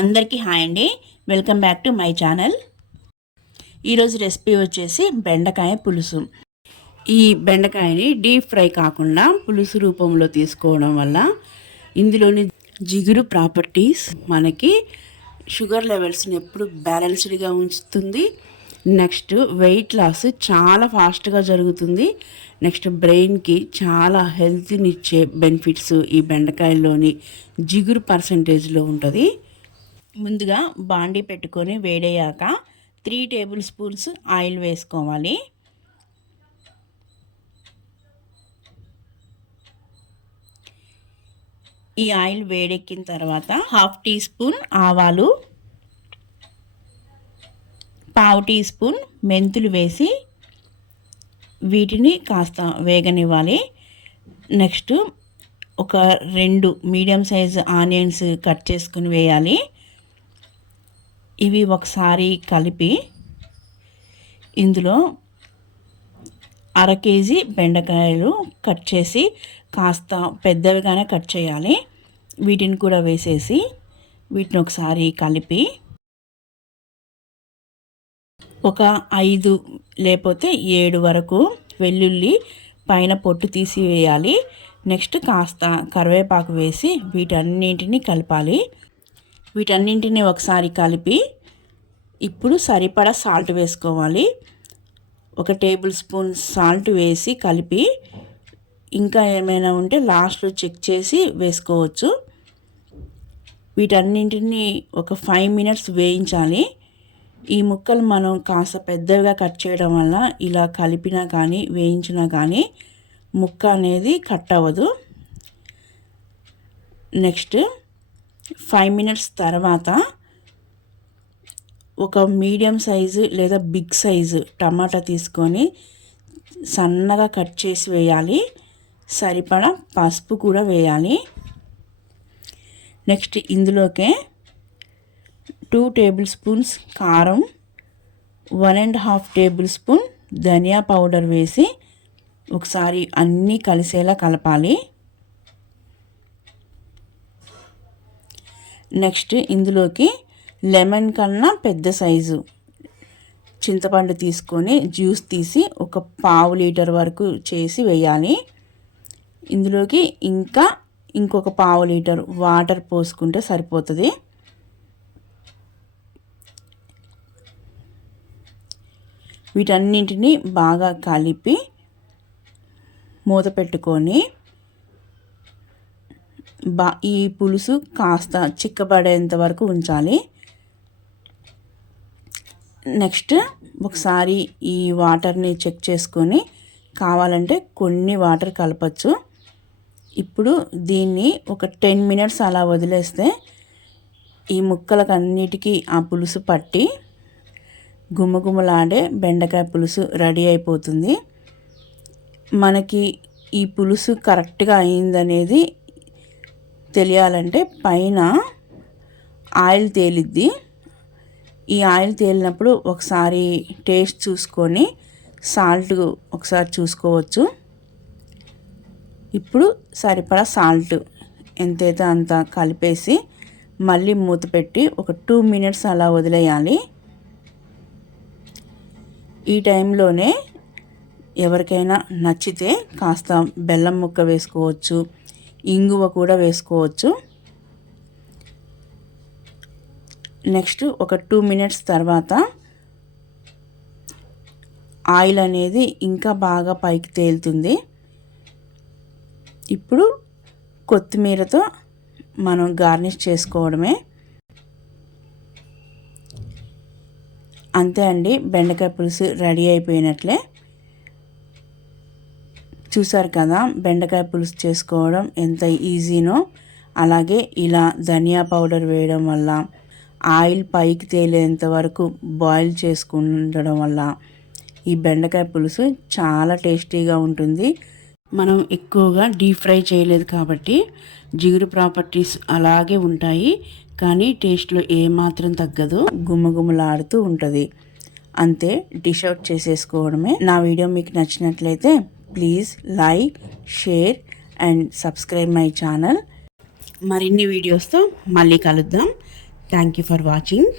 అందరికీ హాయ్ అండి. Welcome back to my channel. ఈరోజు రెసిపీ వచ్చేసి బెండకాయ పులుసు. ఈ బెండకాయని డీప్ ఫ్రై కాకుండా పులుసు రూపంలో తీసుకోవడం వల్ల ఇందులోని జిగురు ప్రాపర్టీస్ మనకి షుగర్ లెవెల్స్ని ఎప్పుడు బ్యాలెన్స్డ్గా ఉంచుతుంది. నెక్స్ట్ వెయిట్ లాస్ చాలా ఫాస్ట్గా జరుగుతుంది. నెక్స్ట్ బ్రెయిన్కి చాలా హెల్త్నిచ్చే బెనిఫిట్స్ ఈ బెండకాయల్లోని జిగురు పర్సంటేజ్లో ఉంటుంది. ముందుగా బాండీ పెట్టుకొని వేడయ్యాక త్రీ టేబుల్ స్పూన్స్ ఆయిల్ వేసుకోవాలి. ఈ ఆయిల్ వేడెక్కిన తర్వాత హాఫ్ టీ స్పూన్ ఆవాలు పావు టీ స్పూన్ మెంతులు వేసి వీటిని కాస్త వేగనివ్వాలి. నెక్స్ట్ ఒక రెండు మీడియం సైజ్ ఆనియన్స్ కట్ చేసుకుని వేయాలి. ఇవి ఒకసారి కలిపి ఇందులో అర కేజీ బెండకాయలు కట్ చేసి కాస్త పెద్దవిగానే కట్ చేయాలి. వీటిని కూడా వేసేసి వీటిని ఒకసారి కలిపి ఒక ఐదు లేకపోతే ఏడు వరకు వెల్లుల్లి పైన పొట్టు తీసివేయాలి. నెక్స్ట్ కాస్త కరివేపాకు వేసి వీటన్నింటిని కలపాలి. వీటన్నింటిని ఒకసారి కలిపి ఇప్పుడు సరిపడా సాల్ట్ వేసుకోవాలి. ఒక టేబుల్ స్పూన్ సాల్ట్ వేసి కలిపి ఇంకా ఏమైనా ఉంటే లాస్ట్లో చెక్ చేసి వేసుకోవచ్చు. వీటన్నింటినీ ఒక ఫైవ్ మినిట్స్ వేయించాలి. ఈ ముక్కలు మనం కాస్త పెద్దవిగా కట్ చేయడం వల్ల ఇలా కలిపినా కానీ వేయించినా కానీ ముక్క అనేది కట్ అవ్వదు. నెక్స్ట్ ఫైవ్ మినిట్స్ తర్వాత ఒక మీడియం సైజు లేదా బిగ్ సైజు టమాటా తీసుకొని సన్నగా కట్ చేసి వేయాలి. సరిపడా పసుపు కూడా వేయాలి. నెక్స్ట్ ఇందులోకే టూ టేబుల్ స్పూన్స్ కారం one and half tablespoon ధనియా పౌడర్ వేసి ఒకసారి అన్నీ కలిసేలా కలపాలి. నెక్స్ట్ ఇందులోకి లెమన్ కన్నా పెద్ద సైజు చింతపండు తీసుకొని జ్యూస్ తీసి ఒక పావు లీటర్ వరకు చేసి వేయాలి. ఇందులోకి ఇంకా ఇంకొక పావు లీటర్ వాటర్ పోసుకుంటే సరిపోతుంది. వీటన్నింటినీ బాగా కలిపి మూత పెట్టుకొని బా ఈ పులుసు కాస్త చిక్కబడేంత వరకు ఉంచాలి. నెక్స్ట్ ఒకసారి ఈ వాటర్ని చెక్ చేసుకొని కావాలంటే కొన్ని వాటర్ కలపచ్చు. ఇప్పుడు దీన్ని ఒక టెన్ మినిట్స్ అలా వదిలేస్తే ఈ ముక్కలకు అన్నిటికీ ఆ పులుసు పట్టి గుమ్మగుమ్మలాడే బెండకాయ పులుసు రెడీ అయిపోతుంది. మనకి ఈ పులుసు కరెక్ట్గా అయిందనేది తెలియాలంటే పైన ఆయిల్ తేలిద్ది. ఈ ఆయిల్ తేలినప్పుడు ఒకసారి టేస్ట్ చూసుకొని సాల్ట్ ఒకసారి చూసుకోవచ్చు. ఇప్పుడు సరిపడా సాల్ట్ ఎంతైతే అంత కలిపేసి మళ్ళీ మూత పెట్టి ఒక టూ మినిట్స్ అలా వదిలేయాలి. ఈ టైంలోనే ఎవరికైనా నచ్చితే కాస్త బెల్లం ముక్క వేసుకోవచ్చు. ఇంగువ కూడా వేసుకోవచ్చు. నెక్స్ట్ ఒక టూ మినిట్స్ తర్వాత ఆయిల్ అనేది ఇంకా బాగా పైకి తేలుతుంది. ఇప్పుడు కొత్తిమీరతో మనం గార్నిష్ చేసుకోవడమే. అంతే అండి బెండకాయ పులుసు రెడీ అయిపోయినట్లే. చూసారు కదా బెండకాయ పులుసు చేసుకోవడం ఎంత ఈజీనో అలాగే ఇలా ధనియా పౌడర్ వేయడం వల్ల ఆయిల్ పైకి తేలేంత వరకు బాయిల్ చేసుకుండడం వల్ల ఈ బెండకాయ పులుసు చాలా టేస్టీగా ఉంటుంది. మనం ఎక్కువగా డీప్ ఫ్రై చేయలేదు కాబట్టి జిగురు ప్రాపర్టీస్ అలాగే ఉంటాయి కానీ టేస్ట్లో ఏమాత్రం తగ్గదు గుమగుమలాడుతూ ఉంటుంది. అంతే డిష్ అవుట్ చేసేసుకోవడమే. నా వీడియో మీకు నచ్చినట్లయితే please like share and subscribe my channel మరిన్ని వీడియోస్తో మళ్ళీ కలుద్దాం. Thank you for watching